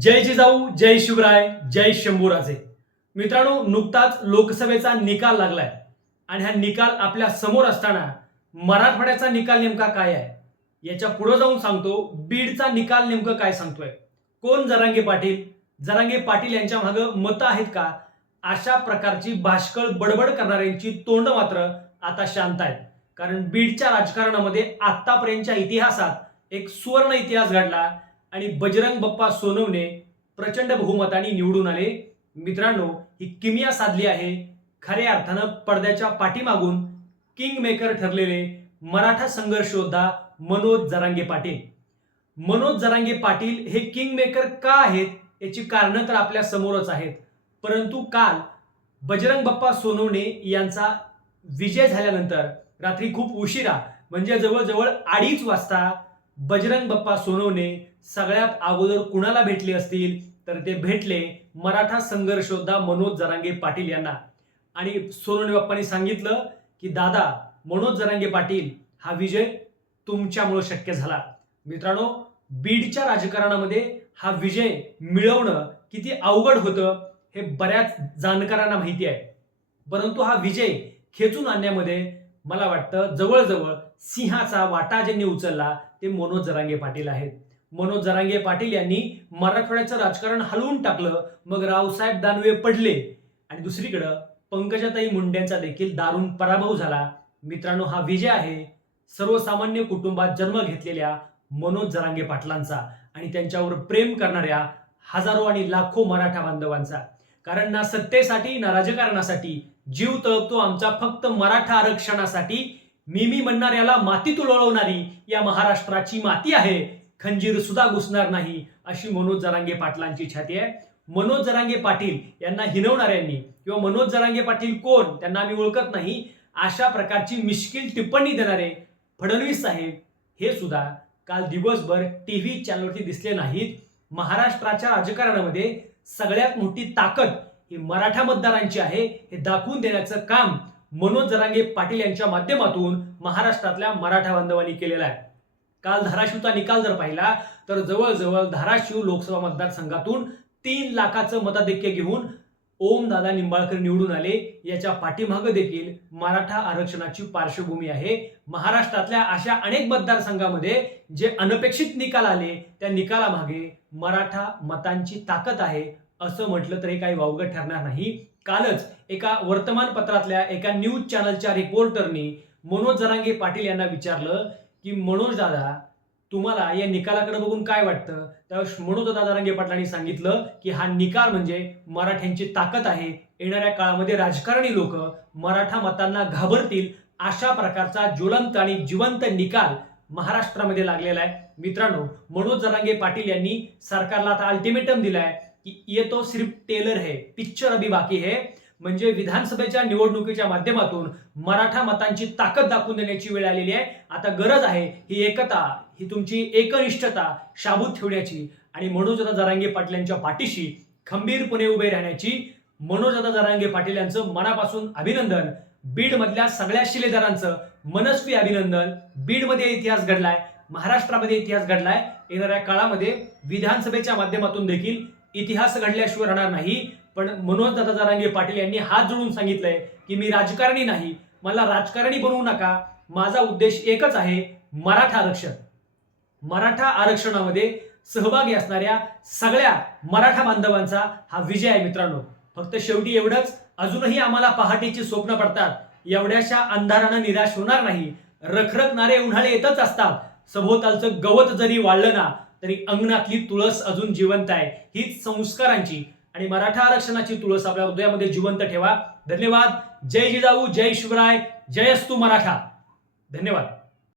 जय जिजाऊ जय शिवराय जय शंभूराजे. मित्रांनो नुकताच लोकसभेचा निकाल लागलाय. आणि हा निकाल आपल्यासमोर असताना मराठवाड्याचा निकाल नेमका काय आहे? याच्यापुढे जाऊन सांगतो बीडचा निकाल नेमकं काय सांगतोय? कोण जरांगे पाटील? जरांगे पाटील यांच्या मागं मतं आहेत का? अशा प्रकारची भाष्कळ बडबड करणाऱ्यांची तोंड मात्र आता शांत आहेत. कारण बीडच्या राजकारणामध्ये आतापर्यंतच्या इतिहासात एक सुवर्ण इतिहास घडला. आणि बजरंग बप्पा सोनवणे प्रचंड बहुमताने निवडून आले. मित्रांनो ही किमिया साधली आहे. खऱ्या अर्थानं पडद्याच्या पाठीमागून किंग मेकर ठरलेले मराठा संघर्ष योद्धा मनोज जरांगे पाटील. मनोज जरांगे पाटील हे किंग मेकर का आहेत याची कारणं तर आपल्या समोरच आहेत. परंतु काल बजरंग बप्पा सोनवणे यांचा विजय झाल्यानंतर रात्री खूप उशिरा म्हणजे जवळजवळ अडीच वाजता बजरंग बाप्पा सोनवणे सगळ्यात अगोदर कुणाला भेटले असतील? तर ते भेटले मराठा संघर्षोद्धा मनोज जरांगे पाटील यांना. आणि सोनवणे बाप्पांनी सांगितलं की दादा मनोज जरांगे पाटील हा विजय तुमच्यामुळं शक्य झाला. मित्रांनो बीडच्या राजकारणामध्ये हा विजय मिळवणं किती अवघड होतं हे बऱ्याच जाणकारांना माहिती आहे. परंतु हा विजय खेचून आणण्यामध्ये मला वाटतं जवळजवळ सिंहाचा वाटा ज्यांनी उचलला ते मनोज जरांगे पाटील आहेत. मनोज जरांगे पाटील यांनी मराठवाड्याचं राजकारण हलवून टाकलं मग रावसाहेब दानवे पडले. आणि दुसरीकडं पंकजाताई मुंडेंचा देखील दारुण पराभव झाला. मित्रांनो हा विजय आहे. सर्वसामान्य कुटुंबात जन्म घेतलेल्या मनोज जरांगे पाटलांचा आणि त्यांच्यावर प्रेम करणाऱ्या हजारो आणि लाखो मराठा बांधवांचा. कारण ना सत्तेसाठी ना राजकारणासाठी. जीव तळपतो आमचा फक्त मराठा आरक्षणासाठी. मी मी म्हणणाऱ्याला मातीत उलवणारी या महाराष्ट्राची माती आहे. खंजीर सुद्धा घुसणार नाही अशी मनोज जरांगे पाटलांची छाती आहे. मनोज जरांगे पाटील यांना हिनवणाऱ्यांनी किंवा मनोज जरांगे पाटील कोण त्यांना आम्ही ओळखत नाही. अशा प्रकारची मिश्किल टिप्पणी देणारे फडणवीस साहेब हे सुद्धा काल दिवसभर टीव्ही चॅनलवरती दिसले नाहीत. महाराष्ट्राच्या राजकारणामध्ये सगळ्यात मोठी ताकद ही मराठा मतदारांची आहे. हे दाखवून देण्याचं काम मनोज जरांगे पाटील यांच्या माध्यमातून महाराष्ट्रातल्या मराठा बांधवांनी केलेलं आहे. काल धाराशिवचा निकाल जर पाहिला तर जवळजवळ धाराशिव लोकसभा मतदारसंघातून तीन लाखाचं मताधिक्य घेऊन ओमदादा निंबाळकर निवडून आले. याच्या पाठीमागं देखील मराठा आरक्षणाची पार्श्वभूमी आहे. महाराष्ट्रातल्या अशा अनेक मतदारसंघामध्ये जे अनपेक्षित निकाल आले त्या निकालामागे मराठा मतांची ताकद आहे असं म्हटलं तरी काही वावगं ठरणार नाही. कालच एका वर्तमानपत्रातल्या एका न्यूज चॅनलच्या रिपोर्टरनी मनोज जरांगे पाटील यांना विचारलं की मनोज दादा तुम्हाला या निकालाकडे बघून काय वाटतं? त्यावेळेस मनोज दादा जरांगे पाटलांनी सांगितलं की हा निकाल म्हणजे मराठ्यांची ताकद आहे. येणाऱ्या काळामध्ये राजकारणी लोक मराठा मतांना घाबरतील अशा प्रकारचा ज्वलंत आणि जिवंत निकाल महाराष्ट्रामध्ये लागलेला आहे. मित्रांनो मनोज जरांगे पाटील यांनी सरकारला आता अल्टिमेटम दिलाय की ये तो सिर्फ टेलर है पिक्चर अभी बाकी है. म्हणजे विधानसभेच्या निवडणुकीच्या माध्यमातून मराठा मतांची ताकद दाखवून देण्याची वेळ आलेली आहे. आता गरज आहे ही एकता ही तुमची एकनिष्ठता शाबूत ठेवण्याची. आणि मनोजदा जरांगे पाटील यांच्या पाठीशी खंबीरपणे उभे राहण्याची मनोजदा जरांगे पाटील यांचं मनापासून अभिनंदन. बीड मधल्या सगळ्या शिलेदारांचं मनस्वी अभिनंदन. बीडमध्ये इतिहास घडलाय महाराष्ट्रामध्ये इतिहास घडलाय. येणाऱ्या काळामध्ये विधानसभेच्या माध्यमातून देखील इतिहास घडल्याशिवाय राहणार नाही. पण मनोज दादा जरांगे पाटील यांनी हात जोडून सांगितलंय की मी राजकारणी नाही मला राजकारणी बनवू नका. माझा उद्देश एकच आहे मराठा आरक्षण. मराठा आरक्षणामध्ये सहभागी असणाऱ्या सगळ्या मराठा बांधवांचा हा विजय आहे मित्रांनो. फक्त शेवटी एवढंच अजूनही आम्हाला पहाटेची स्वप्न पडतात. एवढ्याशा अंधारानं निराश होणार नाही. रखरखणारे उन्हाळे येतच असतात. सभोवतालचं गवत जरी वाढलं ना तरी अंगणातली तुळस अजून जिवंत आहे. हीच संस्कारांची आणि मराठा आरक्षणाची तुळस आपल्या हृदयामध्ये जिवंत ठेवा. धन्यवाद. जय जिजाऊ जय शिवराय जयस्तू मराठा. धन्यवाद.